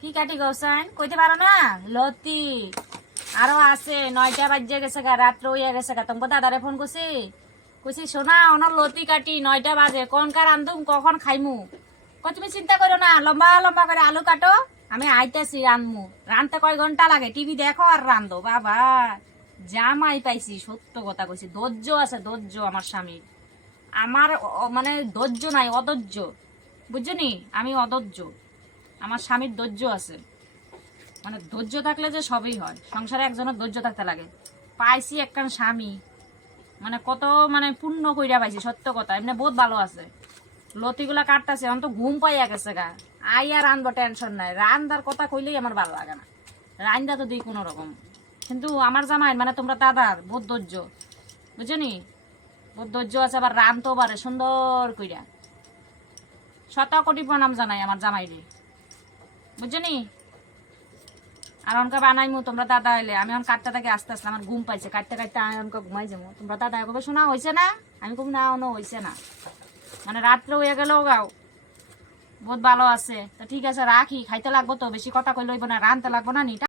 কি কাটি গৌসাইন কইতে পারো না? লতি আরো আছে, 9টা বাজে গেছে গা, রাত্র হইয়া গেছে গা। তোমার দাদারে ফোন করছি, কইছি শোনা ওনার লতি কাটি, 9টা বাজে, কোনকার রান্ধুম কখন খাইমু। তুমি চিন্তা করো না, লম্বা লম্বা করে আলু কাটো, আমি আইতেছি রান্ধমু। রান্ধতে কয় ঘন্টা লাগে, টিভি দেখো আর রান্ধো। বাবা জামাই পাইছি, সত্য কথা কইছি। ধৈর্য আছে, ধৈর্য আমার স্বামীর। আমার মানে ধৈর্য নাই, অধৈর্য, বুঝছনি? আমি অধৈর্য, আমার স্বামীর ধৈর্য আছে। মানে ধৈর্য থাকলে যে সবই হয়, সংসারে একজনের ধৈর্য থাকতে লাগে। পাইছি একখান স্বামী, মানে কত মানে পূর্ণ কইরা পাইছি, সত্য কথা। এমনি বহুত ভালো আছে। লতিগুলা কাটতেছে, এখন তো ঘুম পাইয়া গেছে গা। আই আর রানবো, টেনশন নাই। রান্দার কথা কইলেই আমার ভালো লাগে না, রান্দা তো দিই কোনো রকম। কিন্তু আমার জামাই মানে তোমরা দাদার বহুত ধৈর্য, বুঝছনি? বহুত ধৈর্য আছে, আবার রানতেও পারে সুন্দর কইরা। 100 কোটি প্রণাম জানাই আমার জামাইরে, বুঝছনি? আর অনকা বানাইমু, তোমরা দাদা হইলে। আমি এখন কাটতে থাকি আস্তে আস্তে, আমার ঘুম পাইছে। কাটতে কাটতে আমি অনকা ঘুমাই যাবো। তোমরা দাদা কবে শোনা হয়েছে না? আমি কব না, অন্য হয়েছে না। মানে রাত্রে হয়ে গেলেও গাও বহুত ভালো আছে। তো ঠিক আছে, রাখি, খাইতে লাগবো তো, বেশি কথা কইলে হইব না, রানতে লাগবো না নি।